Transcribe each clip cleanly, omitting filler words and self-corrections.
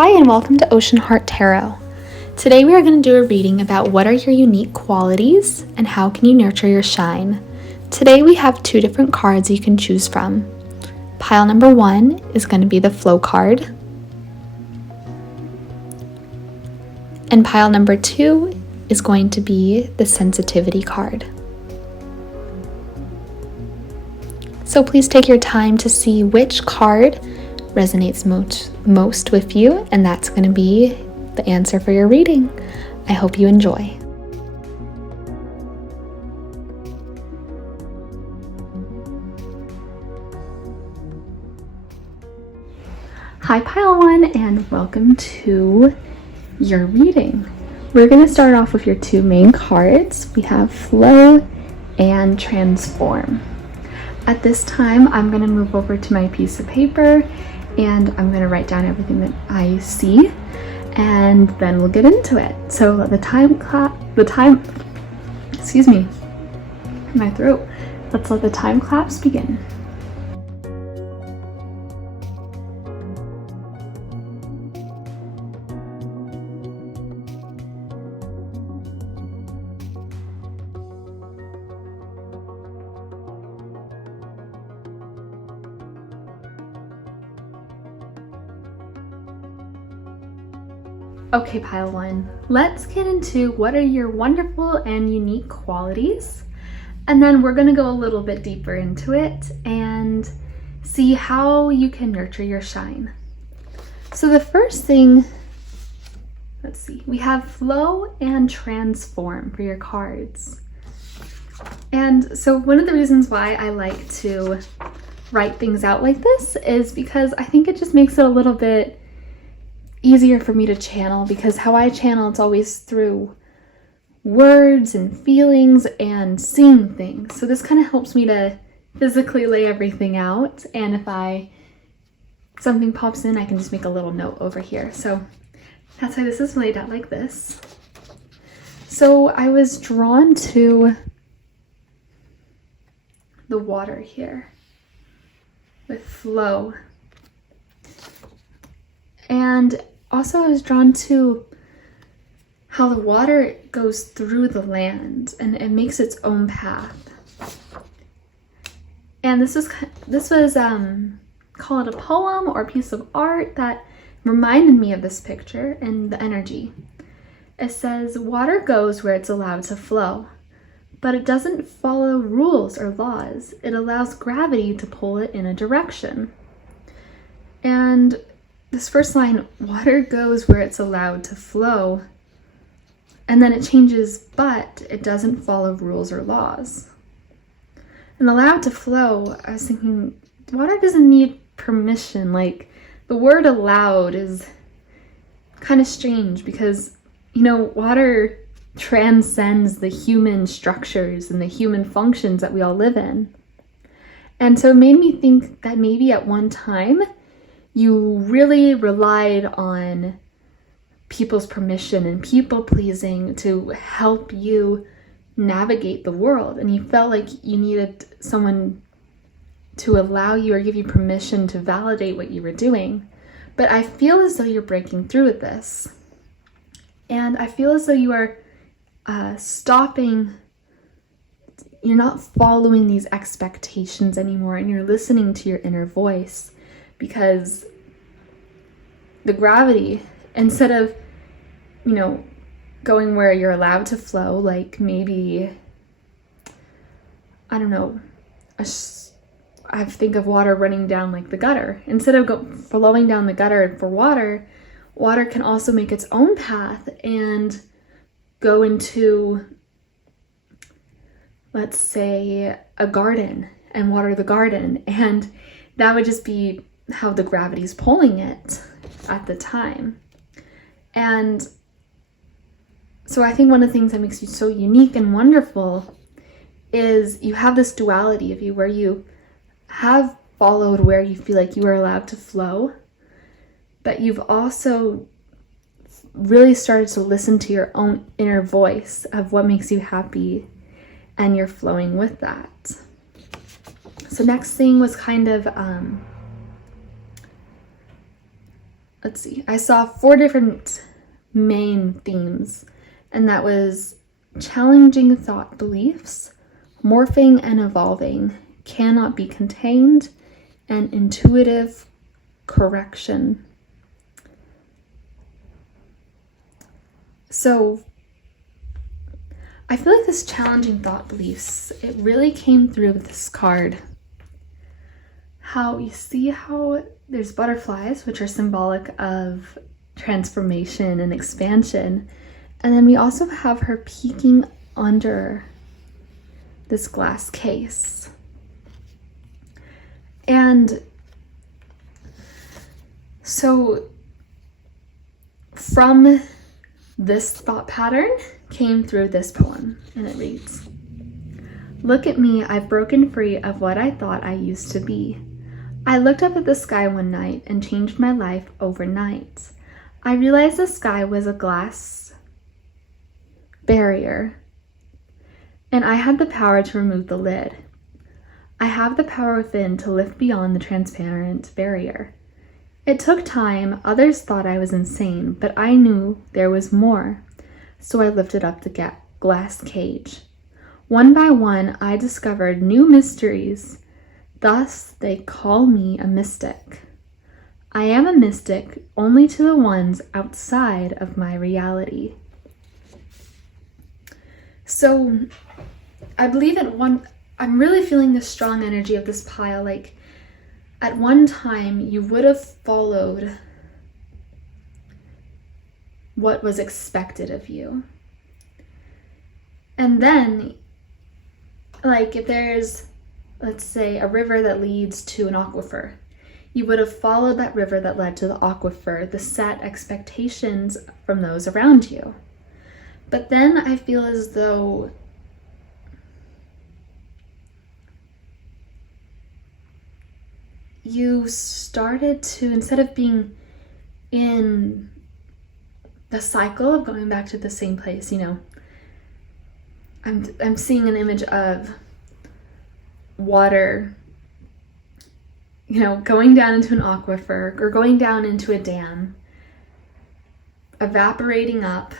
Hi and welcome to Ocean Heart Tarot. Today we are going to do a reading about what are your unique qualities and how can you nurture your shine. Today we have two different cards you can choose from. Pile number 1 is going to be the flow card. And pile number 2 is going to be the sensitivity card. So please take your time to see which card resonates most with you, and that's going to be the answer for your reading. I hope you enjoy. Hi Pile 1 and welcome to your reading. We're going to start off with your two main cards. We have Flow and Transform. At this time, I'm going to move over to my piece of paper and I'm going to write down everything that I see, and then we'll get into it. So let's let the time claps begin. Okay, Pile 1, let's get into what are your wonderful and unique qualities, and then we're going to go a little bit deeper into it and see how you can nurture your shine. So the first thing, let's see, we have Flow and Transform for your cards. And so one of the reasons why I like to write things out like this is because I think it just makes it a little bit easier for me to channel, because how I channel, it's always through words and feelings and seeing things. So this kind of helps me to physically lay everything out, and if something pops in, I can just make a little note over here. So that's why this is laid out like this. So I was drawn to the water here with Flow. And also I was drawn to how the water goes through the land and it makes its own path. And this was call it a poem or a piece of art that reminded me of this picture and the energy. It says, water goes where it's allowed to flow, but it doesn't follow rules or laws. It allows gravity to pull it in a direction. And this first line, water goes where it's allowed to flow, and then it changes, but it doesn't follow rules or laws. And allowed to flow, I was thinking, water doesn't need permission. Like, the word allowed is kind of strange because, you know, water transcends the human structures and the human functions that we all live in. And so it made me think that maybe at one time, you really relied on people's permission and people pleasing to help you navigate the world, and you felt like you needed someone to allow you or give you permission to validate what you were doing. But I feel as though you're breaking through with this, and I feel as though you are stopping. You're not following these expectations anymore, and you're listening to your inner voice. Because the gravity, instead of, you know, going where you're allowed to flow, like maybe, I don't know, I think of water running down like the gutter. Instead of flowing down the gutter for water, water can also make its own path and go into, let's say, a garden and water the garden. And that would just be how the gravity's pulling it at the time. And so I think one of the things that makes you so unique and wonderful is you have this duality of you where you have followed where you feel like you are allowed to flow, but you've also really started to listen to your own inner voice of what makes you happy, and you're flowing with that. So next thing was kind of let's see, I saw 4 different main themes, and that was challenging thought beliefs, morphing and evolving, cannot be contained, and intuitive correction. So I feel like this challenging thought beliefs, it really came through with this card. How you see how there's butterflies, which are symbolic of transformation and expansion. And then we also have her peeking under this glass case. And so from this thought pattern came through this poem, and it reads, "Look at me, I've broken free of what I thought I used to be. I looked up at the sky one night and changed my life overnight. I realized the sky was a glass barrier, and I had the power to remove the lid. I have the power within to lift beyond the transparent barrier. It took time, others thought I was insane, but I knew there was more, so I lifted up the glass cage. One by one, I discovered new mysteries. Thus, they call me a mystic. I am a mystic only to the ones outside of my reality." So I believe I'm really feeling the strong energy of this pile. Like at one time you would have followed what was expected of you. And then, like if there's, let's say, a river that leads to an aquifer, you would have followed that river that led to the aquifer, the set expectations from those around you. But then I feel as though you started to, instead of being in the cycle of going back to the same place, I'm seeing an image of water, going down into an aquifer or going down into a dam, evaporating up,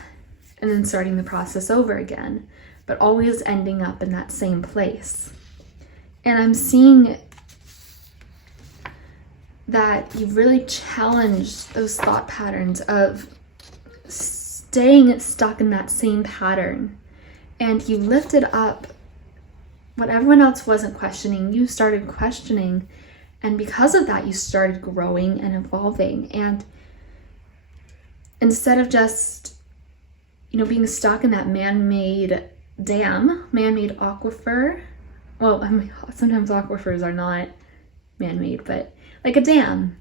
and then starting the process over again, but always ending up in that same place. And I'm seeing that you've really challenged those thought patterns of staying stuck in that same pattern. And you lifted up what everyone else wasn't questioning, you started questioning. And because of that, you started growing and evolving. And instead of just, being stuck in that man-made dam, man-made aquifer, well, sometimes aquifers are not man-made, but like a dam,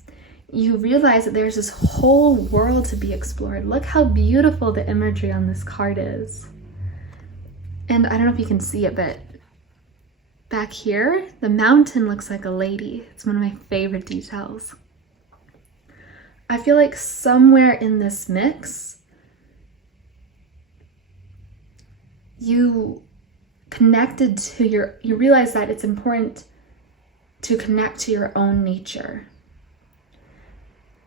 you realize that there's this whole world to be explored. Look how beautiful the imagery on this card is. And I don't know if you can see it, but back here, the mountain looks like a lady. It's one of my favorite details. I feel like somewhere in this mix, you connected to you realize that it's important to connect to your own nature.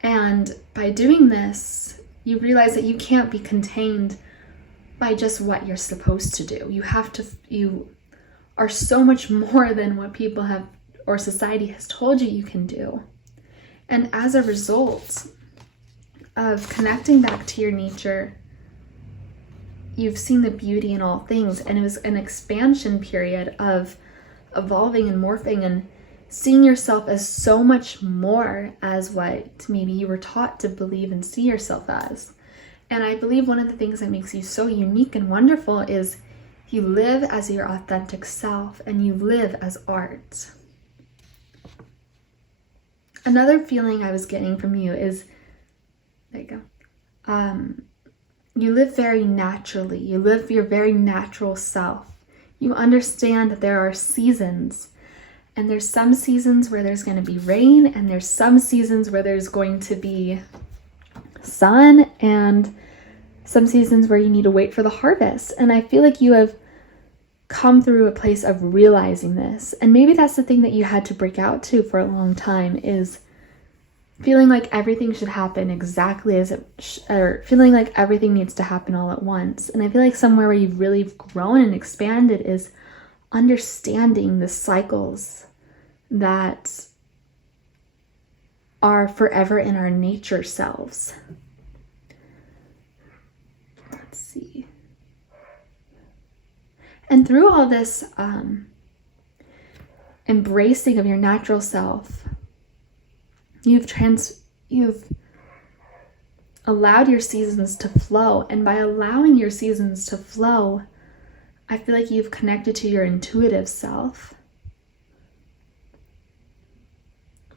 And by doing this, you realize that you can't be contained by just what you're supposed to do. You are so much more than what people have or society has told you can do. And as a result of connecting back to your nature, you've seen the beauty in all things. And it was an expansion period of evolving and morphing and seeing yourself as so much more as what maybe you were taught to believe and see yourself as. And I believe one of the things that makes you so unique and wonderful is you live as your authentic self and you live as art. Another feeling I was getting from you is, there you go, you live very naturally. You live your very natural self. You understand that there are seasons, and there's some seasons where there's going to be rain, and there's some seasons where there's going to be sun, and some seasons where you need to wait for the harvest. And I feel like you have come through a place of realizing this. And maybe that's the thing that you had to break out to for a long time, is feeling like everything should happen exactly as or feeling like everything needs to happen all at once. And I feel like somewhere where you've really grown and expanded is understanding the cycles that are forever in our nature selves. Let's see. And through all this embracing of your natural self, you've allowed your seasons to flow. And by allowing your seasons to flow, I feel like you've connected to your intuitive self.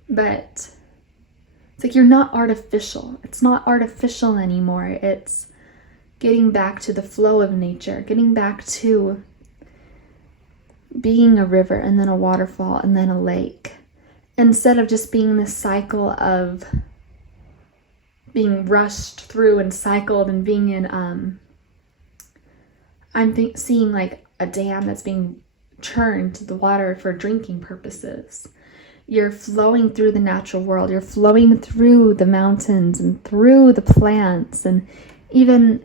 But it's like you're not artificial. It's not artificial anymore. It's getting back to the flow of nature, getting back to being a river and then a waterfall and then a lake, instead of just being this cycle of being rushed through and cycled and being in seeing like a dam that's being churned to the water for drinking purposes. You're flowing through the natural world. You're flowing through the mountains and through the plants and even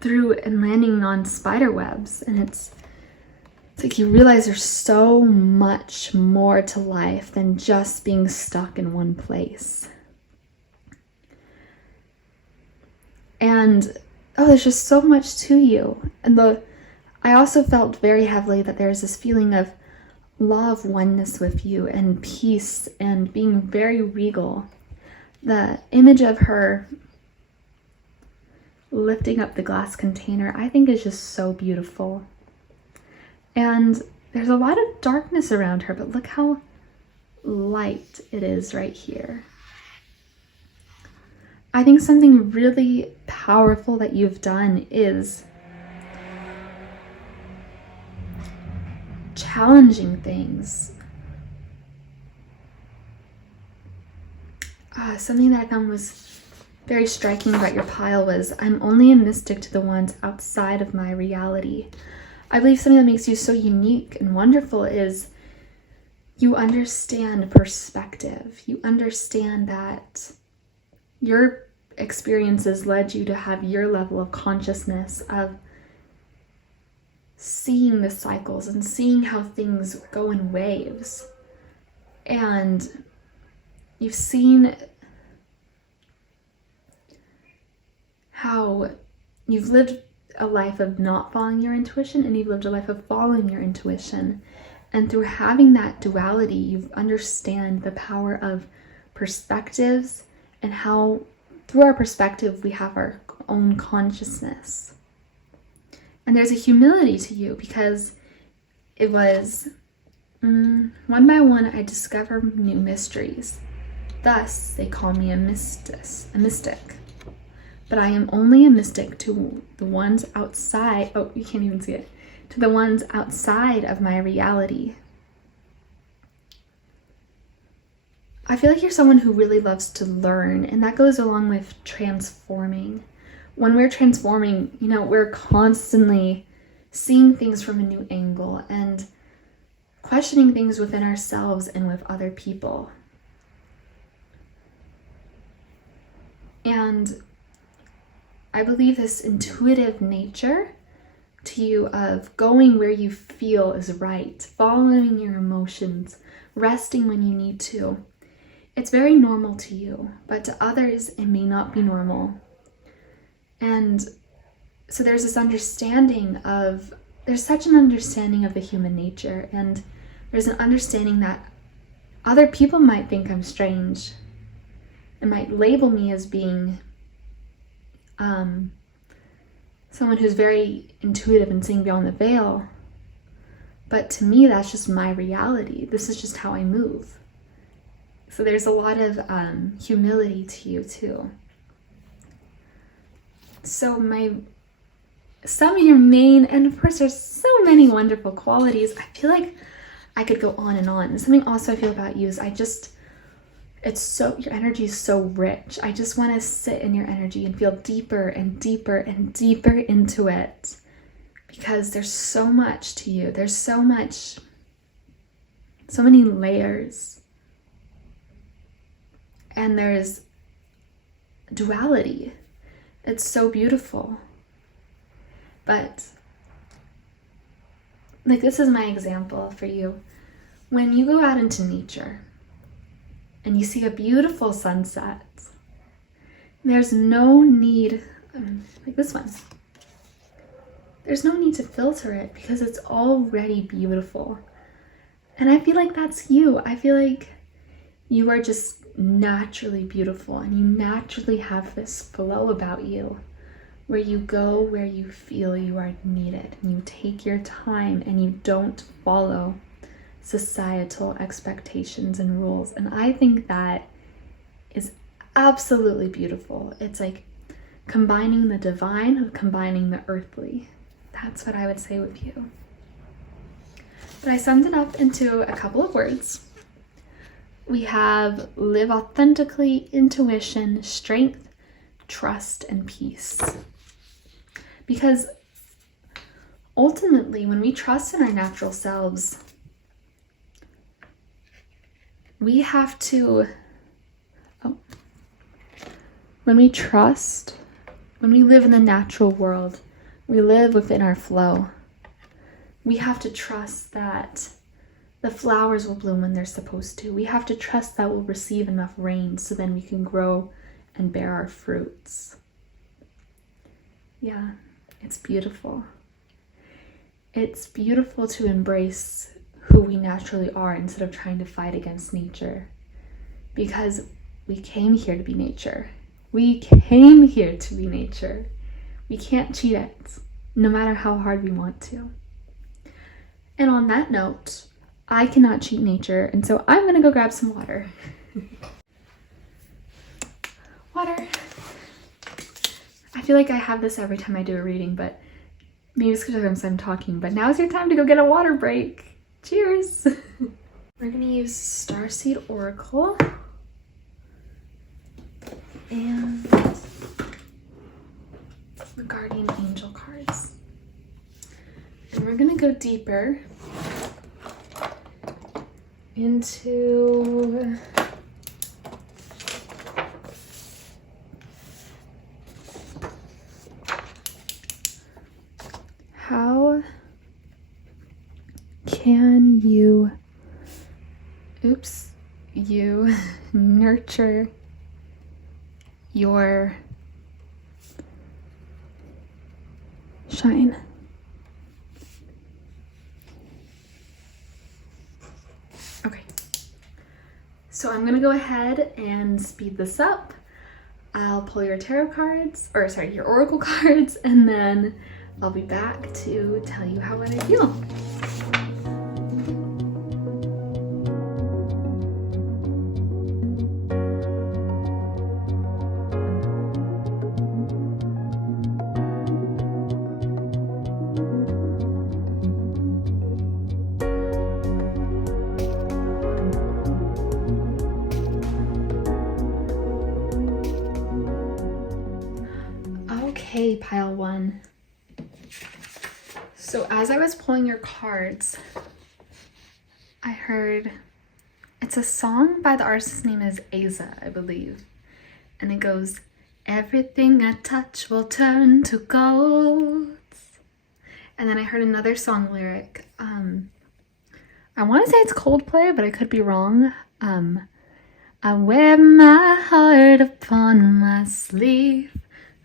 through and landing on spider webs. And it's like you realize there's so much more to life than just being stuck in one place. And there's just so much to you. And I also felt very heavily that there's this feeling of law of oneness with you and peace and being very regal. The image of her lifting up the glass container, I think, is just so beautiful. And there's a lot of darkness around her, but look how light it is right here. I think something really powerful that you've done is challenging things. Something that I found was very striking about your pile was, I'm only a mystic to the ones outside of my reality. I believe something that makes you so unique and wonderful is you understand perspective. You understand that your experiences led you to have your level of consciousness of seeing the cycles and seeing how things go in waves. And you've seen how you've lived a life of not following your intuition and you've lived a life of following your intuition. And through having that duality, you understand the power of perspectives and how through our perspective we have our own consciousness. And there's a humility to you because it was one by one I discover new mysteries. Thus they call me a mystic. But I am only a mystic to the ones outside. Oh, you can't even see it. To the ones outside of my reality. I feel like you're someone who really loves to learn, and that goes along with transforming. When we're transforming, we're constantly seeing things from a new angle and questioning things within ourselves and with other people. And I believe this intuitive nature to you of going where you feel is right, following your emotions, resting when you need to. It's very normal to you, but to others it may not be normal. And so there's such an understanding of the human nature, and there's an understanding that other people might think I'm strange and might label me as being someone who's very intuitive and seeing beyond the veil. But to me, that's just my reality. This is just how I move. So there's a lot of humility to you too. So some of your main, and of course there's so many wonderful qualities. I feel like I could go on and on. And something also I feel about you is your energy is so rich. I just want to sit in your energy and feel deeper and deeper and deeper into it, because there's so much to you. There's so many layers. and there's duality. It's so beautiful. But like, this is my example for you. When you go out into nature and you see a beautiful sunset, there's no need, like this one, there's no need to filter it because it's already beautiful. And I feel like that's you. I feel like you are just naturally beautiful, and you naturally have this flow about you where you go where you feel you are needed, and you take your time and you don't follow societal expectations and rules. And I think that is absolutely beautiful. It's like combining the divine with combining the earthly. That's what I would say with you. But I summed it up into a couple of words. We have live authentically, intuition, strength, trust, and peace. Because ultimately, when we trust in our natural selves, we have to, when we trust, when we live in the natural world, we live within our flow. We have to trust that the flowers will bloom when they're supposed to. We have to trust that we'll receive enough rain so then we can grow and bear our fruits. Yeah, it's beautiful. It's beautiful to embrace who we naturally are instead of trying to fight against nature. Because we came here to be nature. We came here to be nature. We can't cheat it, no matter how hard we want to. And on that note, I cannot cheat nature, and so I'm gonna go grab some water. Water. I feel like I have this every time I do a reading, but maybe it's because I'm talking, but now's your time to go get a water break. Cheers. We're gonna use Starseed Oracle and the Guardian Angel cards. And we're gonna go deeper into how can you nurture your shine. Okay, so I'm gonna go ahead and speed this up. I'll pull your tarot cards, your oracle cards, and then I'll be back to tell you how I feel. Okay, pile one. So as I was pulling your cards, I heard, it's a song by the artist's name is Aza, I believe. And it goes, everything I touch will turn to gold. And then I heard another song lyric. I want to say it's Coldplay, but I could be wrong. I wear my heart upon my sleeve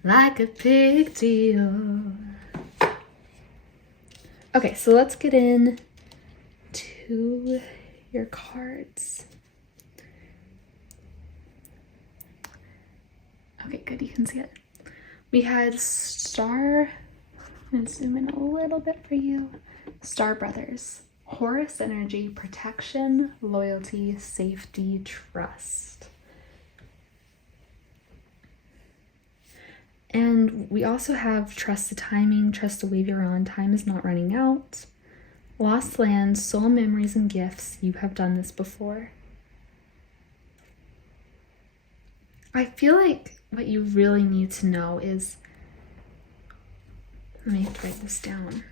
like a big deal. Okay, so let's get in to your cards. Okay, good, you can see it. We had Star, I'm gonna zoom in a little bit for you. Star Brothers, Horus energy, protection, loyalty, safety, trust. And we also have trust the timing, trust the wave you're on, time is not running out. Lost lands, soul memories and gifts, you have done this before. I feel like what you really need to know is, let me have to write this down.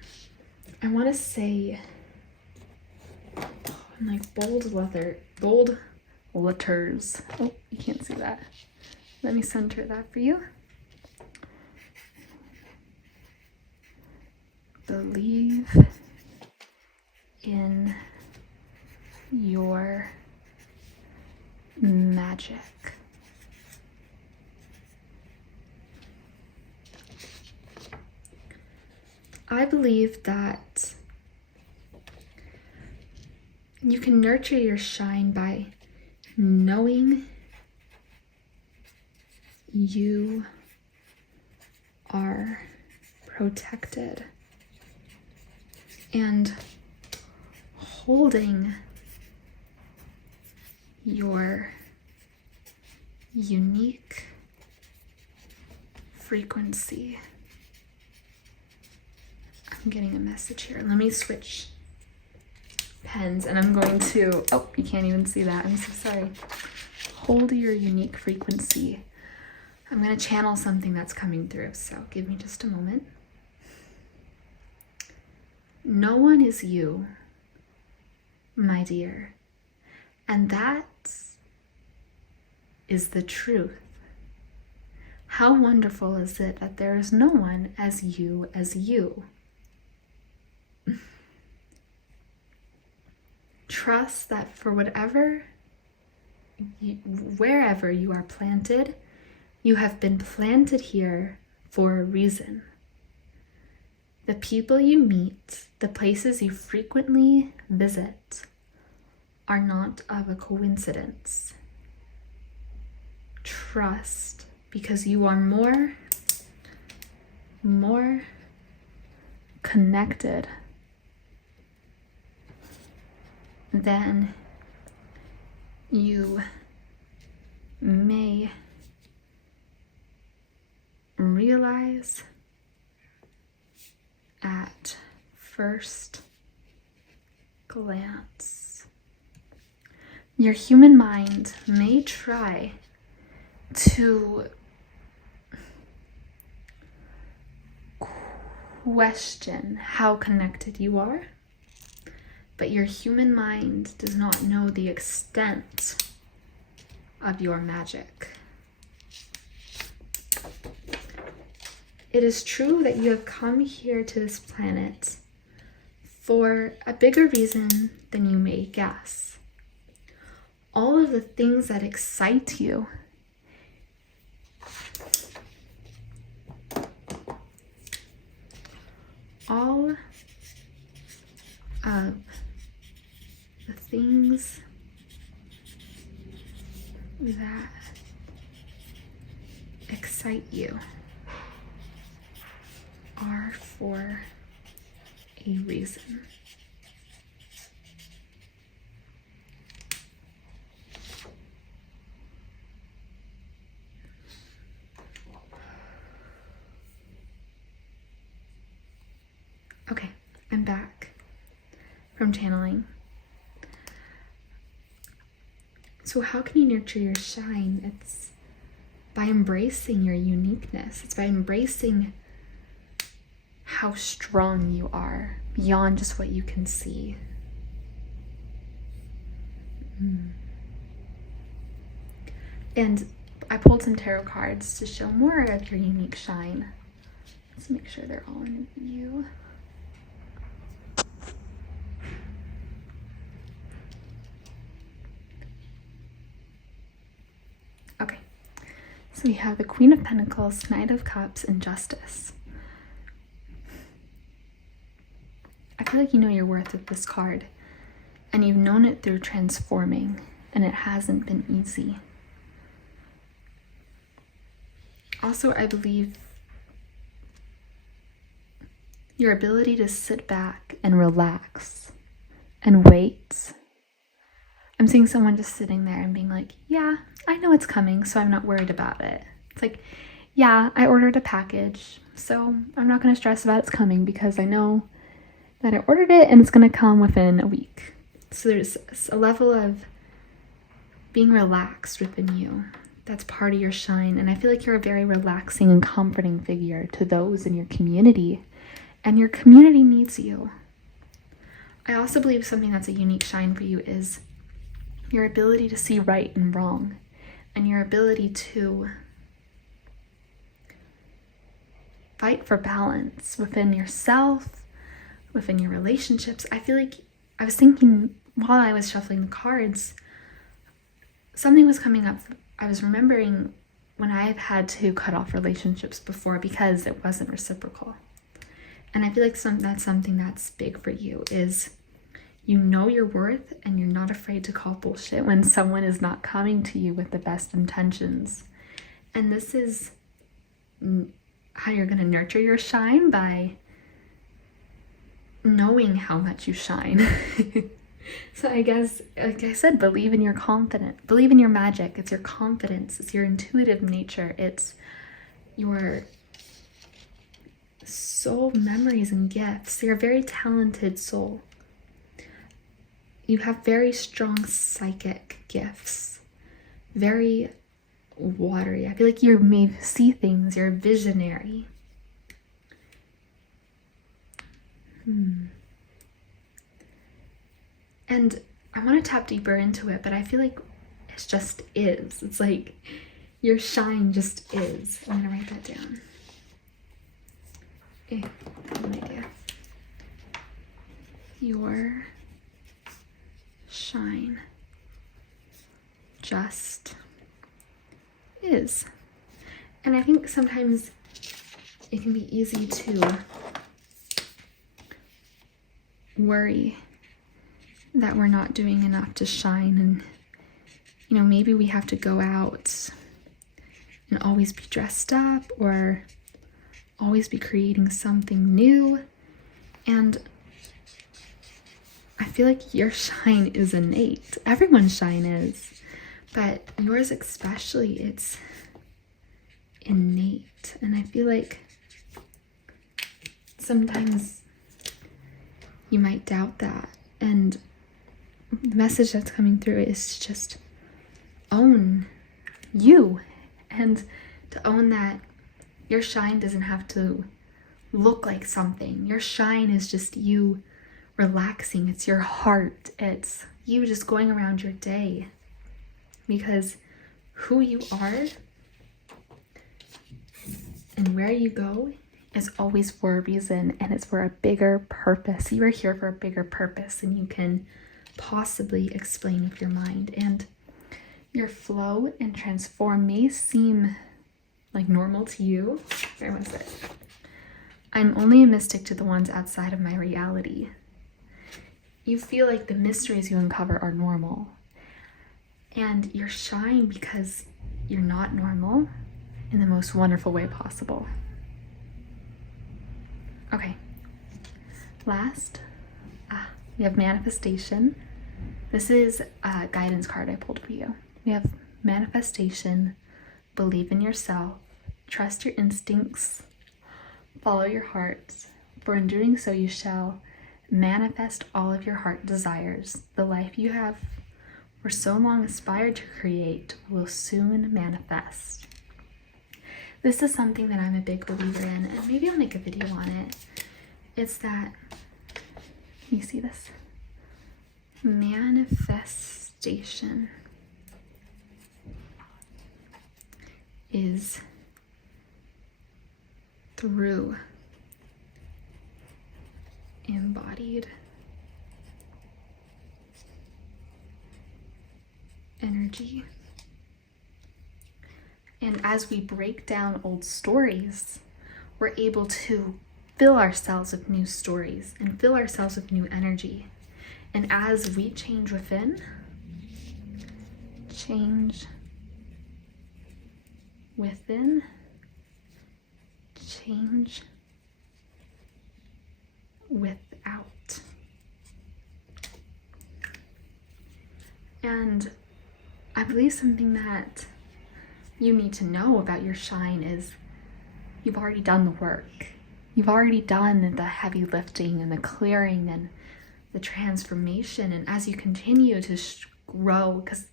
I want to say, in like bold letters. Oh, you can't see that. Let me center that for you. Believe in your magic. I believe that you can nurture your shine by knowing you are protected and holding your unique frequency. I'm getting a message here. Let me switch pens and I'm going to, oh, you can't even see that. I'm so sorry. Hold your unique frequency. I'm going to channel something that's coming through, so give me just a moment. No one is you, my dear, and that is the truth. How wonderful is it that there is no one as you as you? Trust that for wherever you are planted, you have been planted here for a reason. The people you meet, the places you frequently visit, are not of a coincidence. Trust, because you are more connected than you may realize at first glance. Your human mind may try to question how connected you are, but your human mind does not know the extent of your magic. It is true that you have come here to this planet for a bigger reason than you may guess. All of the things that excite you, all of the things that excite you are for a reason. Okay, I'm back from channeling. So how can you nurture your shine? It's by embracing your uniqueness. It's by embracing how strong you are beyond just what you can see. And I pulled some tarot cards to show more of your unique shine. Let's make sure they're all in view. Okay, so we have the Queen of Pentacles, Knight of Cups, and Justice. I feel like you know your worth with this card, and you've known it through transforming, and it hasn't been easy. Also, I believe your ability to sit back and relax and wait. I'm seeing someone just sitting there and being like, yeah, I know it's coming, so I'm not worried about it. It's like, yeah, I ordered a package, so I'm not going to stress about it's coming because I know that I ordered it and it's going to come within a week. So there's a level of being relaxed within you. That's part of your shine. And I feel like you're a very relaxing and comforting figure to those in your community. And your community needs you. I also believe something that's a unique shine for you is your ability to see right and wrong, and your ability to fight for balance within yourself, within your relationships. I feel like I was thinking while I was shuffling the cards, something was coming up. I was remembering when I've had to cut off relationships before because it wasn't reciprocal. And I feel like that's something that's big for you, is you know your worth and you're not afraid to call bullshit when someone is not coming to you with the best intentions. And this is how you're going to nurture your shine, by knowing how much you shine. So I guess, like I said, believe in your confidence, believe in your magic. It's your confidence, it's your intuitive nature, it's your soul memories and gifts. You're a very talented soul. You have very strong psychic gifts, very watery. I feel like you may see things, you're a visionary. And I want to tap deeper into it, but I feel like it just is. It's like your shine just is. I'm going to write that down. Okay, I have an idea. Your shine just is. And I think sometimes it can be easy to worry that we're not doing enough to shine, and maybe we have to go out and always be dressed up or always be creating something new. And I feel like your shine is innate. Everyone's shine is, but yours especially, it's innate. And I feel like sometimes you might doubt that, and the message that's coming through is to just own you, and to own that your shine doesn't have to look like something. Your shine is just you relaxing. It's your heart. It's you just going around your day, because who you are and where you go is always for a reason, and it's for a bigger purpose. You are here for a bigger purpose, and you can possibly explain with your mind. And your flow and transform may seem like normal to you. Where was it? I'm only a mystic to the ones outside of my reality. You feel like the mysteries you uncover are normal, and you're shine because you're not normal in the most wonderful way possible. Okay, last, we have manifestation. This is a guidance card I pulled for you. We have manifestation, believe in yourself, trust your instincts, follow your heart, for in doing so you shall manifest all of your heart desires. The life you have for so long aspired to create will soon manifest. This is something that I'm a big believer in, and maybe I'll make a video on it. It's that, you see this? Manifestation is through embodied energy. And as we break down old stories, we're able to fill ourselves with new stories and fill ourselves with new energy. And as we change within, change without. And I believe something that you need to know about your shine is you've already done the work. You've already done the heavy lifting and the clearing and the transformation. And as you continue to grow, because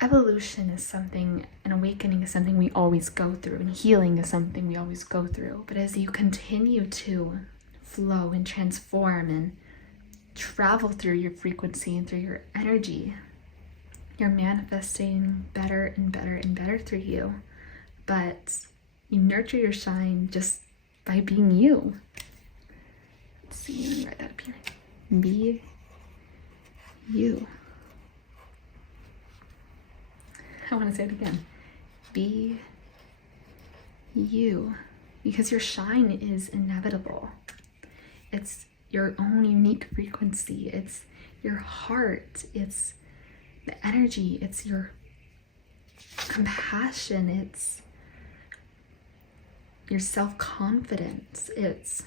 evolution is something, and awakening is something we always go through, and healing is something we always go through. But as you continue to flow and transform and travel through your frequency and through your energy. You're manifesting better and better and better through you. But you nurture your shine just by being you. Let's see, let me write that up here. Be you. I want to say it again. Be you. Because your shine is inevitable. It's your own unique frequency. It's your heart. It's the energy. It's your compassion. It's your self-confidence. It's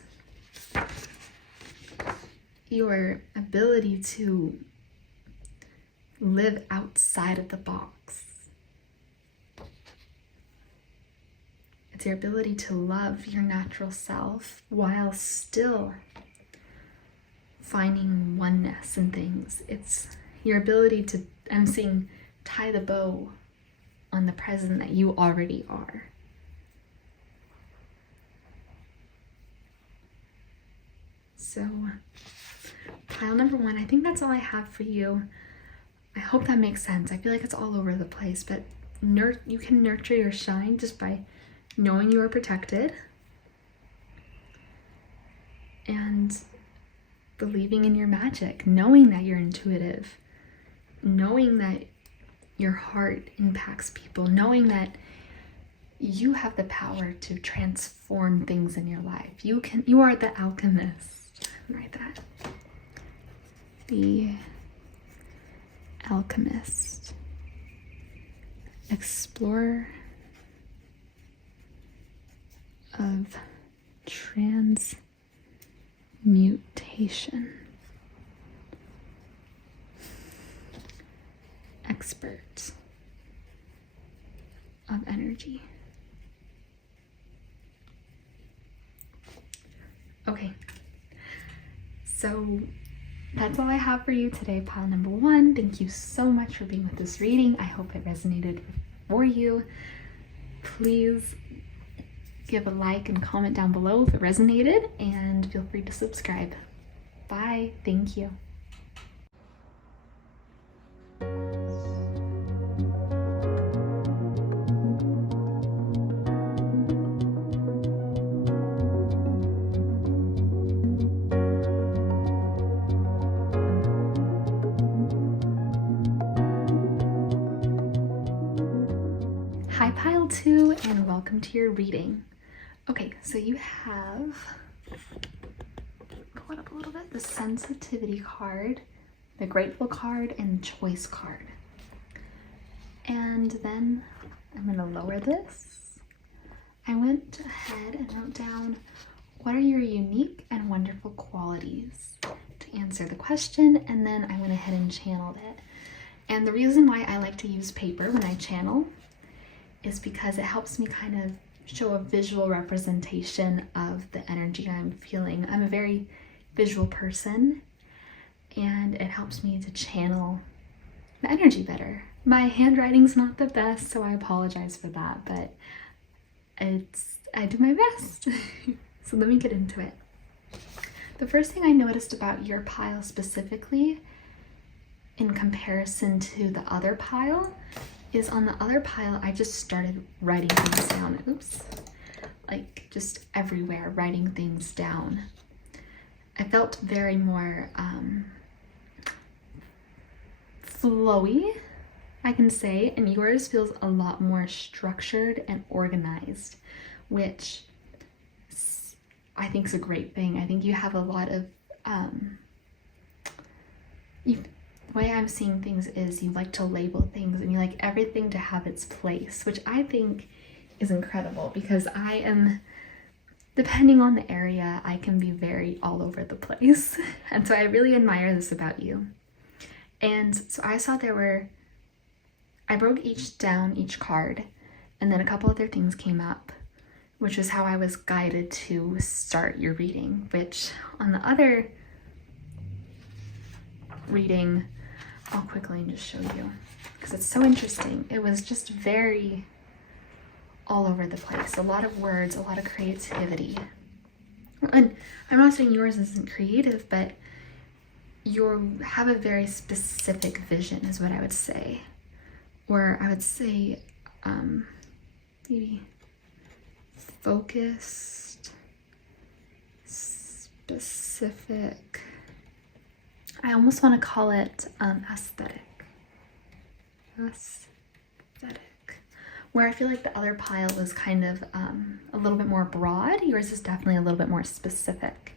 your ability to live outside of the box. It's your ability to love your natural self while still finding oneness in things. It's your ability to, I'm seeing, tie the bow on the present that you already are. So, pile number 1, I think that's all I have for you. I hope that makes sense. I feel like it's all over the place, but you can nurture your shine just by knowing you are protected and believing in your magic, knowing that you're intuitive, knowing that your heart impacts people, knowing that you have the power to transform things in your life. You are the alchemist. Write that. The alchemist. Explorer of transmutation. Expert of energy. Okay, so that's all I have for you today, pile number 1. Thank you so much for being with this reading. I hope it resonated for you. Please give a like and comment down below if it resonated, and feel free to subscribe. Bye. Thank you. Hi pile 2, and welcome to your reading. Okay, so you have, pull it up a little bit, the sensitivity card, the grateful card, and choice card. And then I'm gonna lower this. I went ahead and wrote down, what are your unique and wonderful qualities, to answer the question, and then I went ahead and channeled it. And the reason why I like to use paper when I channel is because it helps me kind of show a visual representation of the energy I'm feeling. I'm a very visual person, and it helps me to channel the energy better. My handwriting's not the best, so I apologize for that, but I do my best. So let me get into it. The first thing I noticed about your pile specifically, in comparison to the other pile, is on the other pile, I just started writing things down. Oops. Like just everywhere, writing things down. I felt very more flowy, I can say, and yours feels a lot more structured and organized, which I think is a great thing. I think you have a lot of, the way I'm seeing things is you like to label things and you like everything to have its place, which I think is incredible, because I am, depending on the area, I can be very all over the place. And so I really admire this about you. And so I saw I broke down each card, and then a couple other things came up, which is how I was guided to start your reading, which on the other reading, I'll quickly just show you, because it's so interesting. It was just very all over the place. A lot of words, a lot of creativity. And I'm not saying yours isn't creative, but you have a very specific vision is what I would say. Or I would say maybe focused, specific. I almost want to call it aesthetic. Where I feel like the other pile was kind of a little bit more broad. Yours is definitely a little bit more specific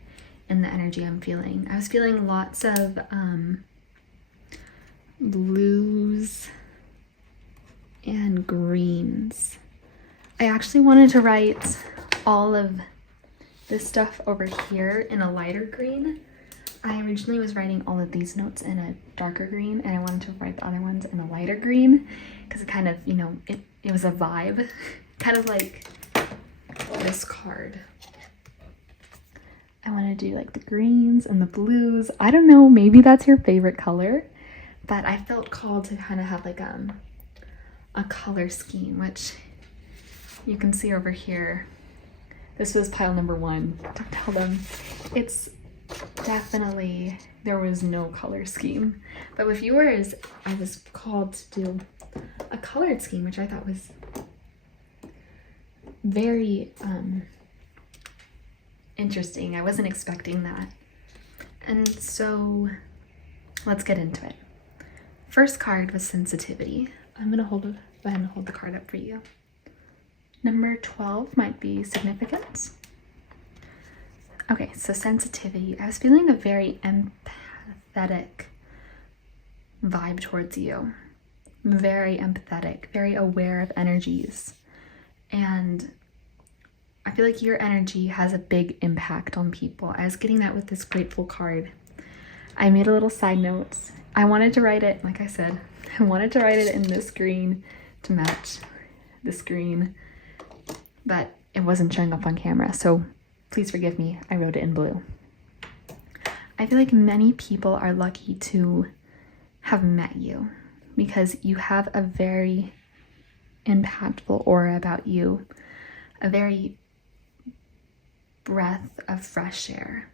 in the energy I'm feeling. I was feeling lots of blues and greens. I actually wanted to write all of this stuff over here in a lighter green. I originally was writing all of these notes in a darker green, and I wanted to write the other ones in a lighter green because it kind of, you know, it was a vibe, kind of like this card. I want to do like the greens and the blues. I don't know, maybe that's your favorite color, but I felt called to kind of have like a color scheme, which you can see over here. This was pile number 1. Don't tell them. It's definitely, there was no color scheme. But with yours, I was called to do a colored scheme, which I thought was very interesting. I wasn't expecting that. And so let's get into it. First card was sensitivity. I'm gonna hold the card up for you. Number 12 might be significance. Okay, so sensitivity. I was feeling a very empathetic vibe towards you. Very empathetic, very aware of energies. And I feel like your energy has a big impact on people. I was getting that with this grateful card. I made a little side note. I wanted to write it, like I said, I wanted to write it in this green to match this green, but it wasn't showing up on camera, so please forgive me, I wrote it in blue. I feel like many people are lucky to have met you because you have a very impactful aura about you, a very breath of fresh air.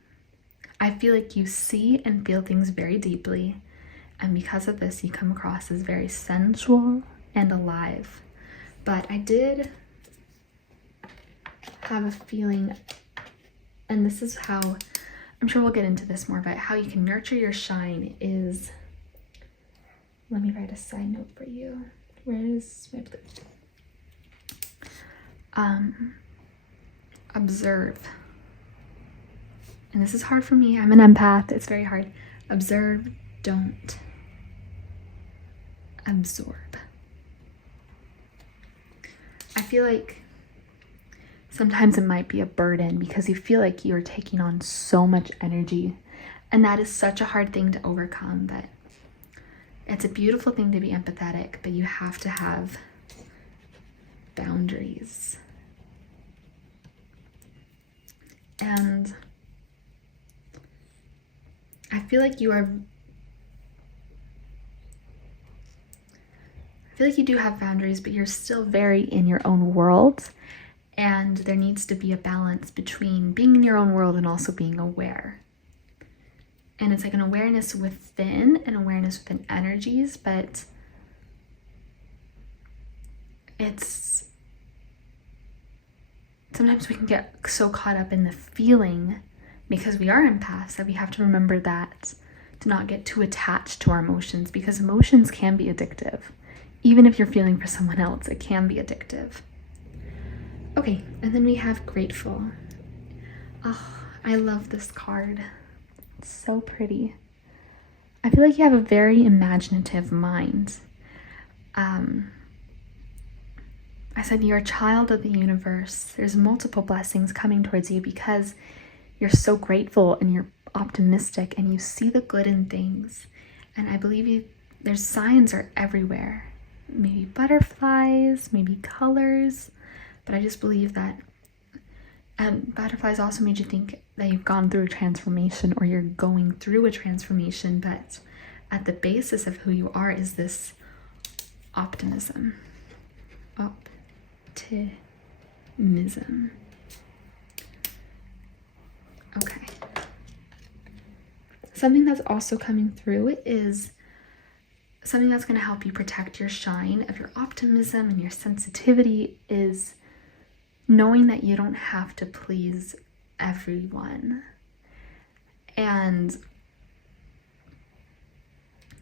I feel like you see and feel things very deeply, and because of this, you come across as very sensual and alive. But I did have a feeling, and this is how, I'm sure we'll get into this more, but how you can nurture your shine is, let me write a side note for you. Where is my blue? Observe. And this is hard for me. I'm an empath. It's very hard. Observe, don't absorb. I feel like sometimes it might be a burden because you feel like you're taking on so much energy, and that is such a hard thing to overcome, but it's a beautiful thing to be empathetic, but you have to have boundaries. And I feel like you do have boundaries, but you're still very in your own world. And there needs to be a balance between being in your own world and also being aware. And it's like an awareness within and awareness within energies, but it's sometimes we can get so caught up in the feeling because we are empaths that we have to remember that to not get too attached to our emotions, because emotions can be addictive. Even if you're feeling for someone else, it can be addictive. Okay, and then we have grateful. Oh, I love this card. It's so pretty. I feel like you have a very imaginative mind. I said you're a child of the universe. There's multiple blessings coming towards you because you're so grateful and you're optimistic and you see the good in things. And I believe there's signs are everywhere. Maybe butterflies, maybe colors, but I just believe that butterflies also made you think that you've gone through a transformation or you're going through a transformation, but at the basis of who you are is this optimism. Okay. Something that's also coming through is something that's going to help you protect your shine of your optimism and your sensitivity is knowing that you don't have to please everyone. And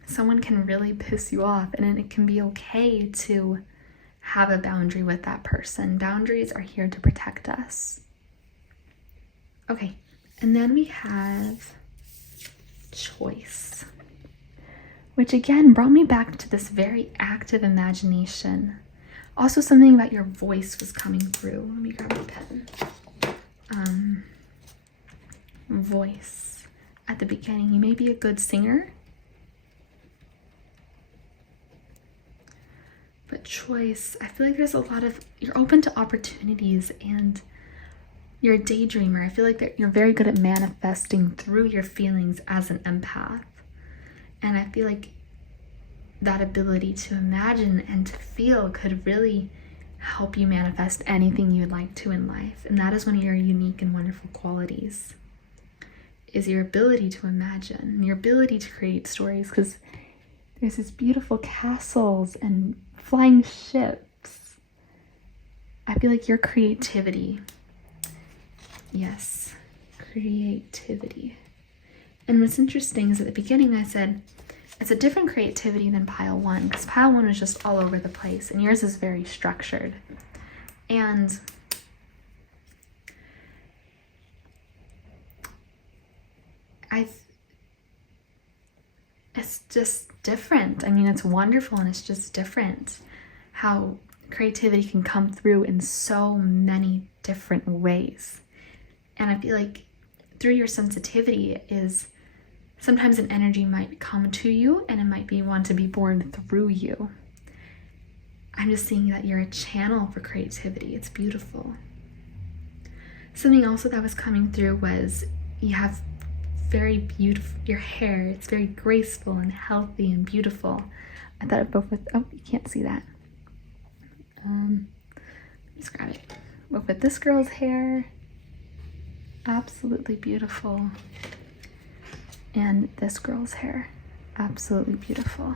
someone can really piss you off, and it can be okay to have a boundary with that person. Boundaries are here to protect us. Okay, and then we have choice, which again brought me back to this very active imagination. Also, something about your voice was coming through. Let me grab my pen. Voice. At the beginning, you may be a good singer, but choice, I feel like there's a lot of, you're open to opportunities and you're a daydreamer. I feel like that you're very good at manifesting through your feelings as an empath. And I feel like that ability to imagine and to feel could really help you manifest anything you'd like to in life. And that is one of your unique and wonderful qualities, is your ability to imagine, your ability to create stories, because there's these beautiful castles and flying ships. I feel like your creativity, yes, creativity. And what's interesting is at the beginning I said it's a different creativity than pile one, because pile one was just all over the place and yours is very structured. And it's just different. I mean, it's wonderful and it's just different how creativity can come through in so many different ways. And I feel like through your sensitivity is sometimes an energy might come to you and it might be want to be born through you. I'm just seeing that you're a channel for creativity. It's beautiful. Something also that was coming through was you have very beautiful, your hair, it's very graceful and healthy and beautiful. I thought of both with, oh, you can't see that. Let's grab it. Both with this girl's hair, absolutely beautiful. And this girl's hair, absolutely beautiful.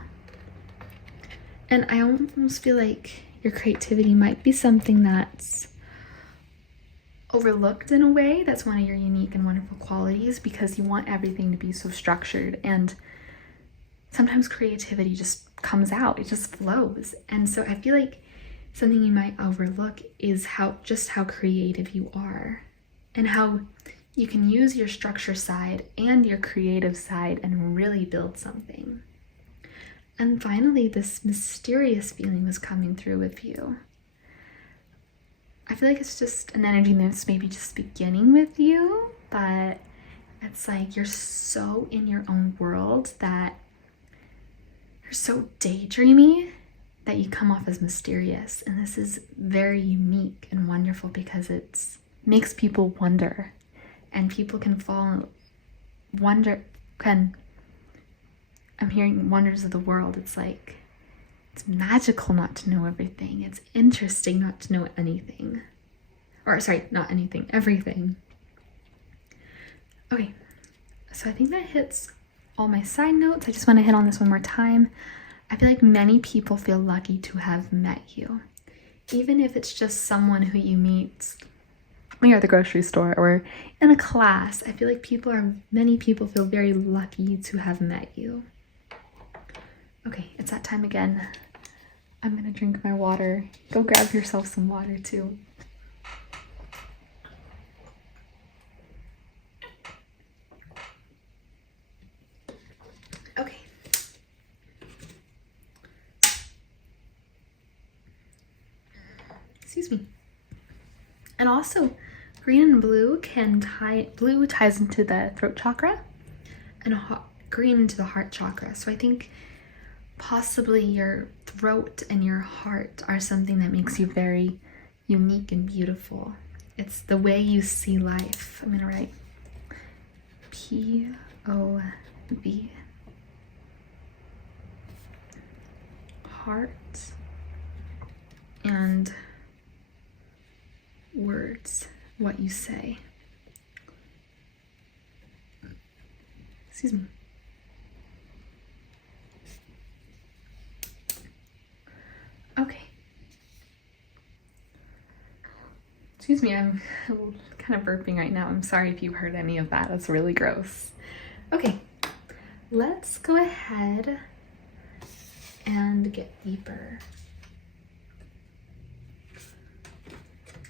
And I almost feel like your creativity might be something that's overlooked in a way. That's one of your unique and wonderful qualities, because you want everything to be so structured, and sometimes creativity just comes out, it just flows. And so I feel like something you might overlook is how creative you are, and how you can use your structure side and your creative side and really build something. And finally, this mysterious feeling was coming through with you. I feel like it's just an energy that's maybe just beginning with you, but it's like you're so in your own world that you're so daydreamy that you come off as mysterious. And this is very unique and wonderful because it makes people wonder, and people can I'm hearing wonders of the world. It's like, it's magical not to know everything. It's interesting not to know anything. Or sorry, not anything, everything. Okay, so I think that hits all my side notes. I just want to hit on this one more time. I feel like many people feel lucky to have met you. Even if it's just someone who you meet when you're at the grocery store or in a class, I feel like many people feel very lucky to have met you. Okay, it's that time again. I'm gonna drink my water. Go grab yourself some water too. Okay. Excuse me. And also, green and blue blue ties into the throat chakra, and green into the heart chakra. So I think possibly your throat and your heart are something that makes you very unique and beautiful. It's the way you see life. I'm gonna write POV. Heart and words, what you say. Excuse me. Okay. Excuse me, I'm kind of burping right now. I'm sorry if you heard any of that. That's really gross. Okay, let's go ahead and get deeper.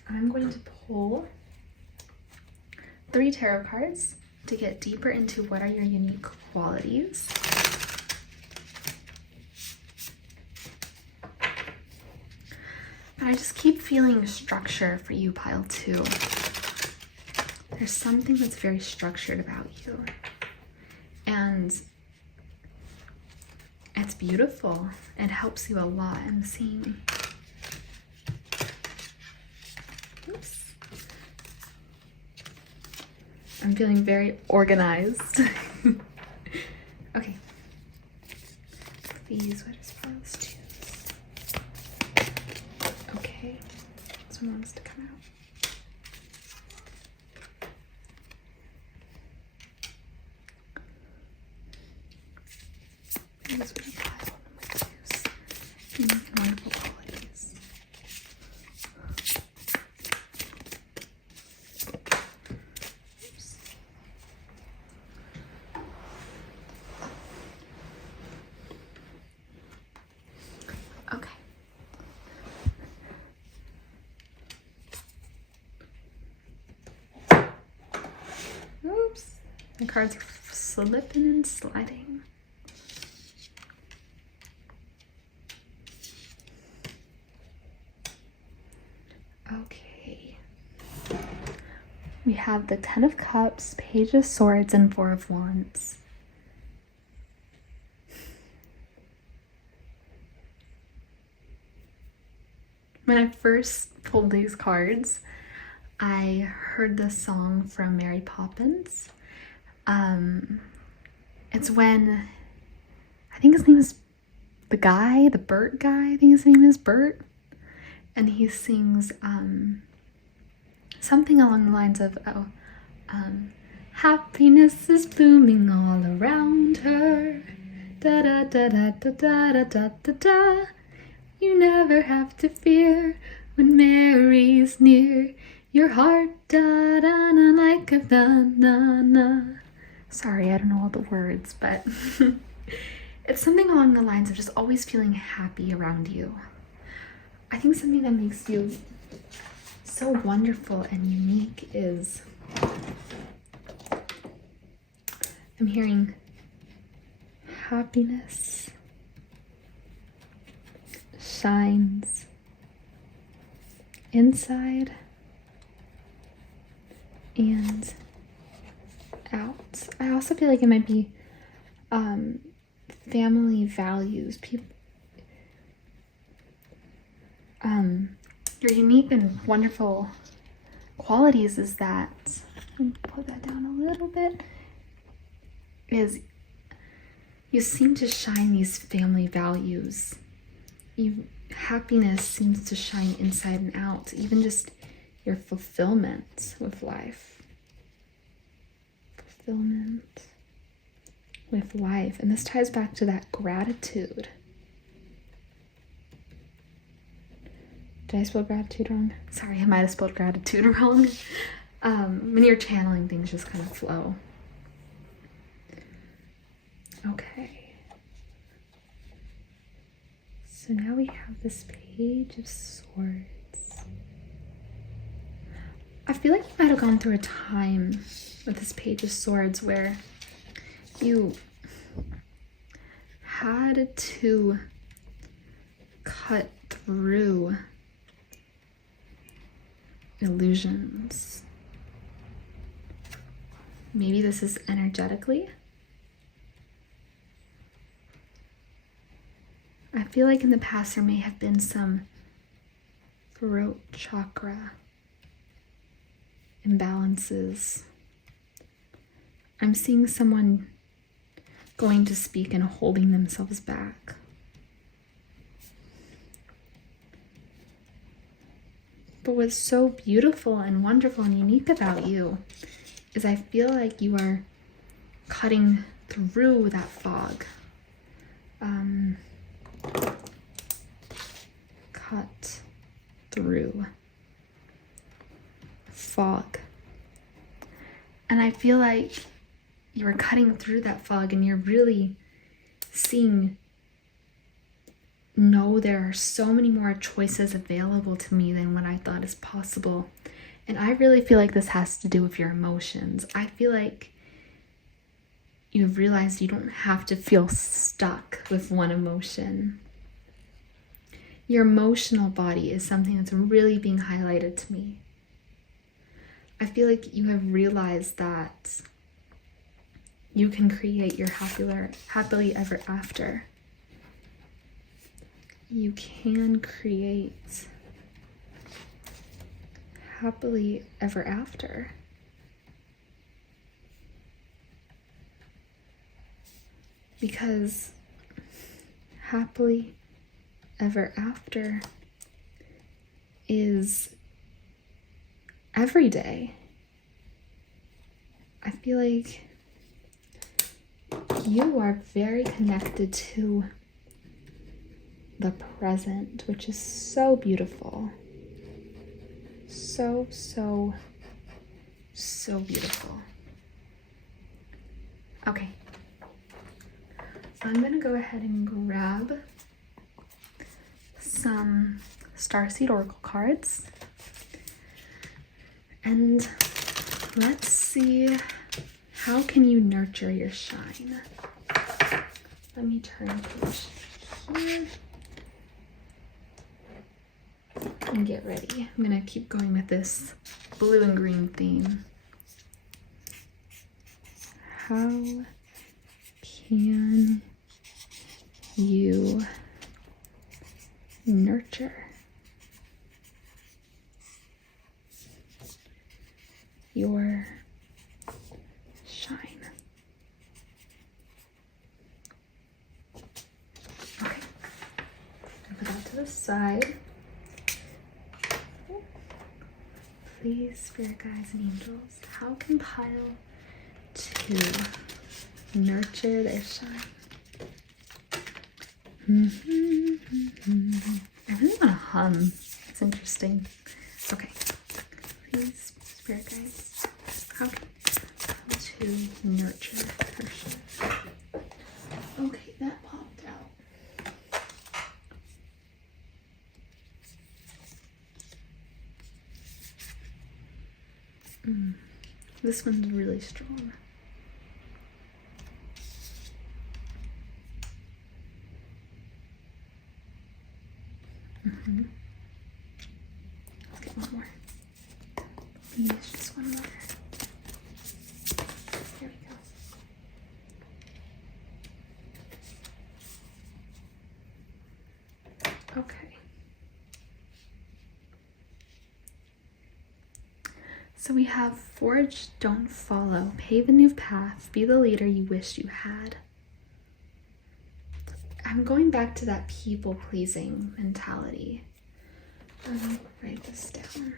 I'm going to pull 3 tarot cards to get deeper into what are your unique qualities. But I just keep feeling structure for you, pile 2. There's something that's very structured about you. And it's beautiful. It helps you a lot. I'm seeing. Oops. I'm feeling very organized. Okay. Please, what does piles choose? Okay. This one wants to come out. This would be pile number 2's unique and wonderful qualities. Oops. Okay. Oops. The cards are slipping and sliding. Okay. We have the 10 of Cups, Page of Swords, and 4 of Wands. When I first pulled these cards, I heard this song from Mary Poppins. It's when, I think his name is the Bert guy, I think his name is Bert. And he sings something along the lines of, happiness is blooming all around her. Da da da da da da da da da. You never have to fear when Mary's near. Your heart da da na like a da na na. Sorry, I don't know all the words, but it's something along the lines of just always feeling happy around you. I think something that makes you so wonderful and unique is, I'm hearing happiness shines inside and out. I also feel like it might be family values. Your unique and wonderful qualities is that, let me pull that down a little bit, is you seem to shine these family values. Happiness seems to shine inside and out, even just your fulfillment with life. Fulfillment with life. And this ties back to that gratitude. Did I spell gratitude wrong? Sorry, I might have spelled gratitude wrong. When you're channeling, things just kind of flow. Okay. So now we have this Page of Swords. I feel like you might have gone through a time with this Page of Swords where you had to cut through illusions. Maybe this is energetically. I feel like in the past there may have been some throat chakra imbalances. I'm seeing someone going to speak and holding themselves back. But what's so beautiful and wonderful and unique about you is I feel like you are cutting through that fog. Cut through fog. And I feel like you're cutting through that fog and you're really seeing, no, there are so many more choices available to me than what I thought is possible. And I really feel like this has to do with your emotions. I feel like you've realized you don't have to feel stuck with one emotion. Your emotional body is something that's really being highlighted to me. I feel like you have realized that you can create your happily ever after. You can create happily ever after. Because happily ever after is every day. I feel like you are very connected to the present, which is so beautiful. So, so, so beautiful. Okay. I'm gonna go ahead and grab some Starseed Oracle cards. And let's see, how can you nurture your shine? Let me turn page here and get ready. I'm gonna keep going with this blue and green theme. How can you nurture your shine? Okay, I'll put that to the side. Please, spirit guides and angels, how can pile to nurture their shine? I really want to hum. It's interesting. Okay. Please, spirit guides, how to nurture her shine? Okay, that popped out. This one's really strong. Let's get one more. Please, just one more. Here we go. Okay. So we have forge, don't follow, pave a new path, be the leader you wish you had. I'm going back to that people-pleasing mentality. Let me write this down.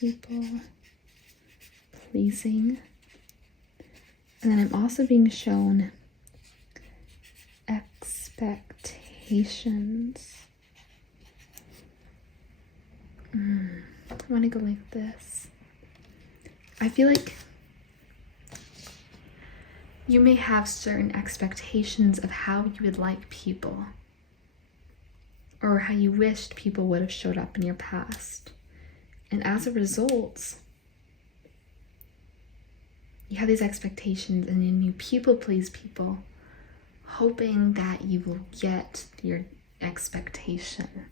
People-pleasing. And then I'm also being shown expectations. I want to go like this. I feel like you may have certain expectations of how you would like people, or how you wished people would have showed up in your past. And as a result, you have these expectations and then you people please people, hoping that you will get your expectation.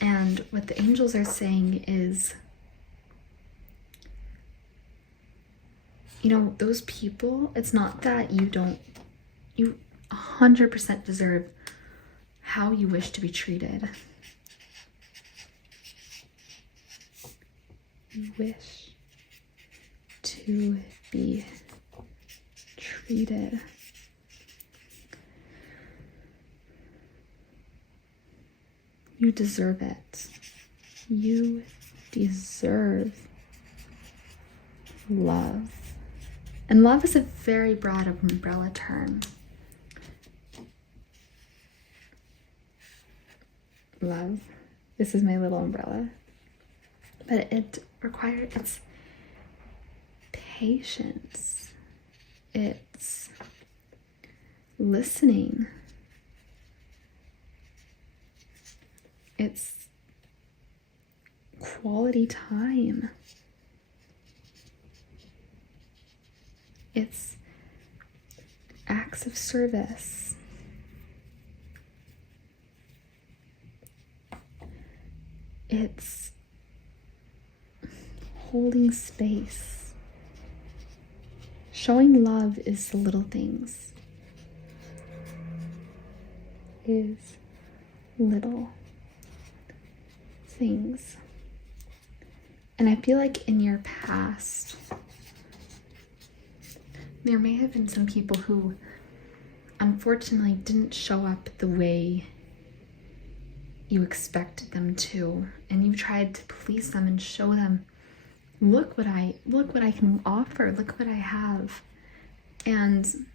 And what the angels are saying is, you know, those people, it's not that you 100% deserve how you wish to be treated. You wish to be treated. You deserve it. You deserve love. And love is a very broad umbrella term. Love. This is my little umbrella. But it's patience. It's listening. It's quality time. It's acts of service. It's holding space. Showing love is the little things. Is little things. And I feel like in your past, there may have been some people who unfortunately didn't show up the way you expected them to, and you tried to please them and show them, look what I can offer, look what I have. And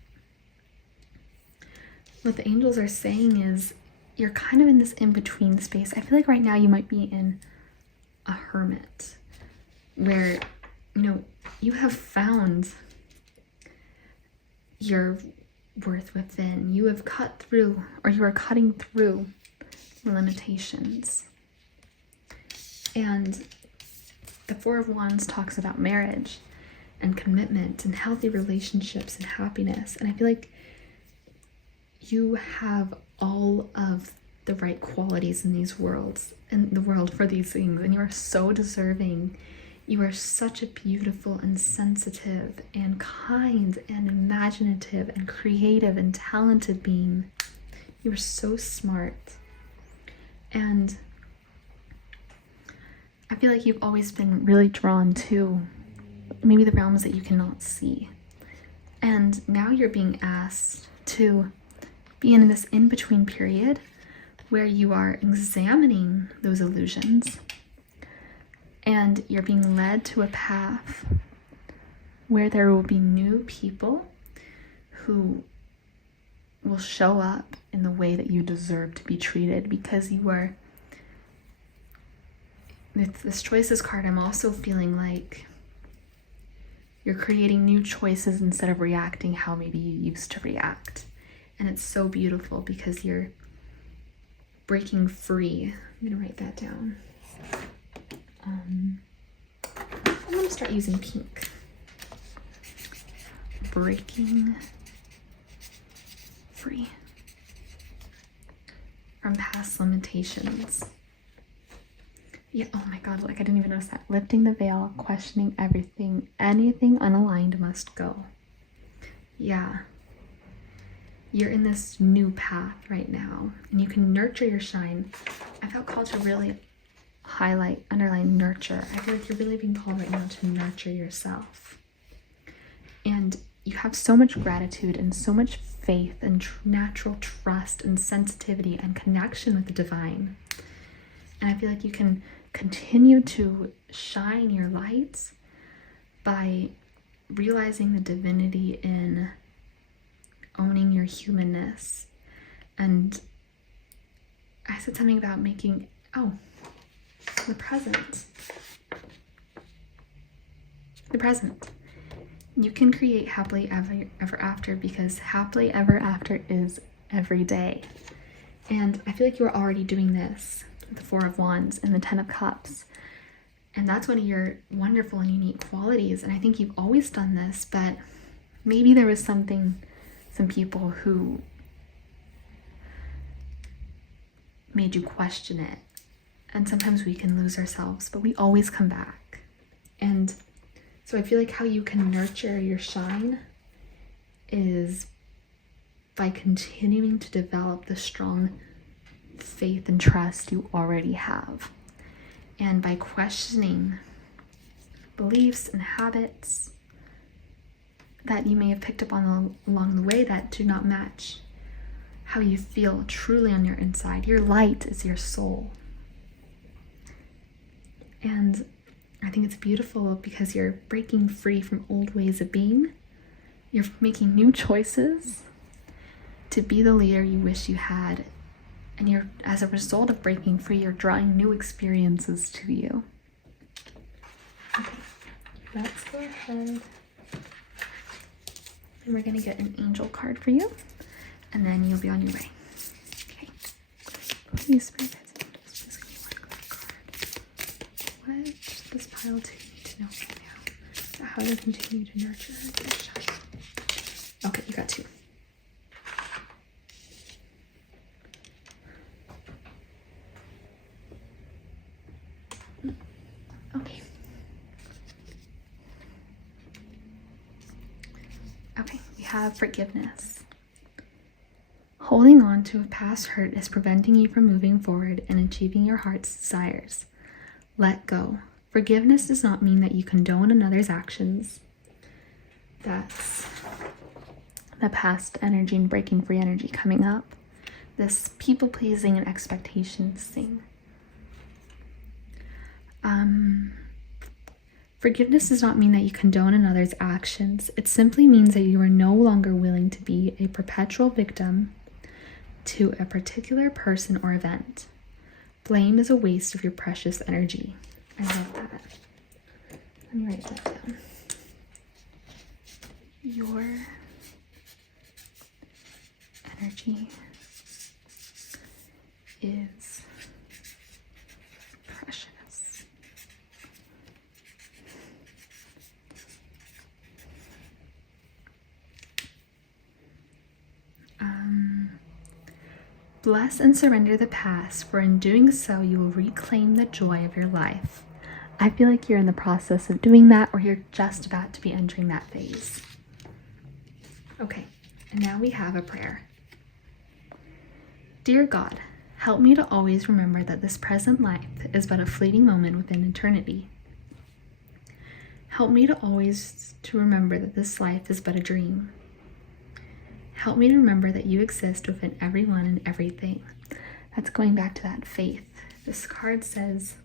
what the angels are saying is you're kind of in this in-between space. I feel like right now you might be in a hermit where, you have found your worth within. You have cut through, or you are cutting through limitations. And the Four of Wands talks about marriage and commitment and healthy relationships and happiness. And I feel like you have all of the right qualities in the world for these things, and you are so deserving. You are such a beautiful and sensitive and kind and imaginative and creative and talented being. You are so smart. And I feel like you've always been really drawn to maybe the realms that you cannot see. And now you're being asked to be in this in-between period where you are examining those illusions, and you're being led to a path where there will be new people who will show up in the way that you deserve to be treated, because you are, with this choices card, I'm also feeling like you're creating new choices instead of reacting how maybe you used to react. And it's so beautiful because you're breaking free. I'm gonna write that down. I'm gonna start using pink. Breaking free from past limitations. Yeah, oh my God, like I didn't even notice that. Lifting the veil, questioning everything, anything unaligned must go. Yeah. You're in this new path right now, and you can nurture your shine. I felt called to really underline nurture. I feel like you're really being called right now to nurture yourself. And you have so much gratitude and so much faith and natural trust and sensitivity and connection with the divine. And I feel like you can continue to shine your lights by realizing the divinity in owning your humanness. And I said something about making, the present. The present. You can create happily ever after, because happily ever after is every day. And I feel like you are already doing this with the Four of Wands and the Ten of Cups. And that's one of your wonderful and unique qualities. And I think you've always done this, but maybe there was some people who made you question it. And sometimes we can lose ourselves, but we always come back. And so I feel like how you can nurture your shine is by continuing to develop the strong faith and trust you already have. And by questioning beliefs and habits that you may have picked up on along the way that do not match how you feel truly on your inside. Your light is your soul. And I think it's beautiful because you're breaking free from old ways of being. You're making new choices to be the leader you wish you had. And you're, as a result of breaking free, you're drawing new experiences to you. Okay, let's go ahead. And we're going to get an angel card for you. And then you'll be on your way. Okay. Please, Spirit guides and angels, please give me one clear card. What does this pile 2 need to know right now about how to continue to nurture their child? Okay, you got 2. Okay. Okay, we have forgiveness. Holding on to a past hurt is preventing you from moving forward and achieving your heart's desires. Let go. Forgiveness does not mean that you condone another's actions. That's the past energy and breaking free energy coming up. This people-pleasing and expectations thing. Forgiveness does not mean that you condone another's actions. It simply means that you are no longer willing to be a perpetual victim to a particular person or event. Blame is a waste of your precious energy. I love that. Let me write that down. Your energy is precious. Bless and surrender the past, for in doing so, you will reclaim the joy of your life. I feel like you're in the process of doing that, or you're just about to be entering that phase. Okay, and now we have a prayer. Dear God, help me to always remember that this present life is but a fleeting moment within eternity. Help me to always remember that this life is but a dream. Help me to remember that you exist within everyone and everything. That's going back to that faith. This card says,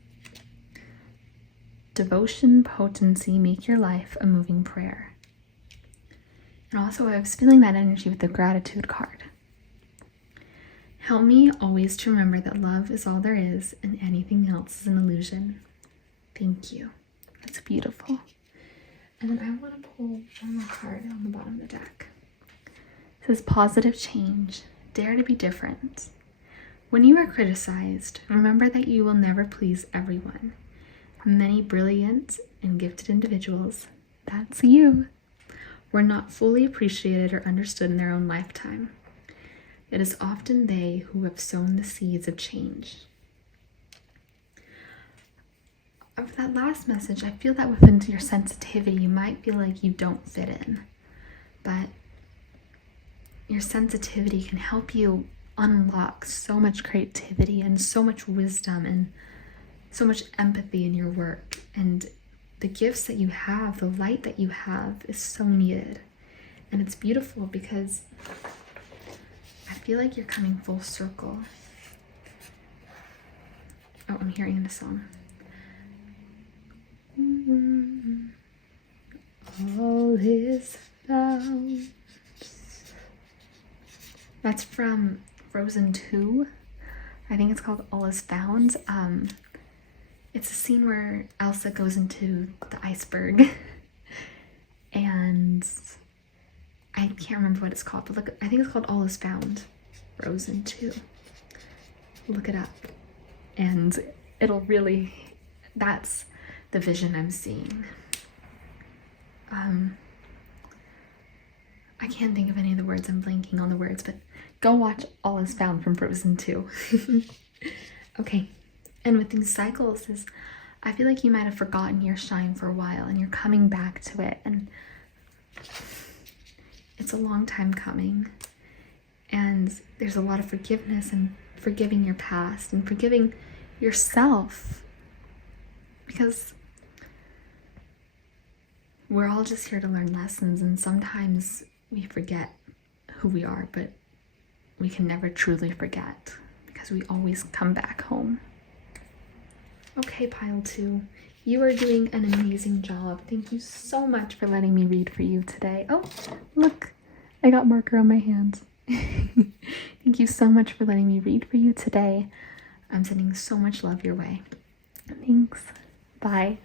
devotion, potency, make your life a moving prayer. And also I was feeling that energy with the gratitude card. Help me always to remember that love is all there is and anything else is an illusion. Thank you. That's beautiful. And then I want to pull one more card on the bottom of the deck. It says positive change. Dare to be different. When you are criticized, remember that you will never please everyone. Many brilliant and gifted individuals, that's you, were not fully appreciated or understood in their own lifetime. It is often they who have sown the seeds of change. Of that last message, I feel that within your sensitivity, you might feel like you don't fit in, but your sensitivity can help you unlock so much creativity and so much wisdom and so much empathy in your work. And the gifts that you have, the light that you have is so needed. And it's beautiful because I feel like you're coming full circle. Oh, I'm hearing the song. All is found. That's from Frozen 2. I think it's called All is Found. It's a scene where Elsa goes into the iceberg and I can't remember what it's called, but look, I think it's called All is Found. Frozen 2. Look it up and it'll really, that's the vision I'm seeing. I can't think of any of the words, I'm blanking on the words, but go watch All is Found from Frozen 2. Okay, and with these cycles, I feel like you might have forgotten your shine for a while and you're coming back to it, and it's a long time coming, and there's a lot of forgiveness and forgiving your past and forgiving yourself, because we're all just here to learn lessons, and sometimes we forget who we are, but we can never truly forget because we always come back home. Okay, pile 2, You are doing an amazing job. Thank you so much for letting me read for you today. Oh, look, I got marker on my hands. Thank you so much for letting me read for you today. I'm sending so much love your way. Thanks. Bye.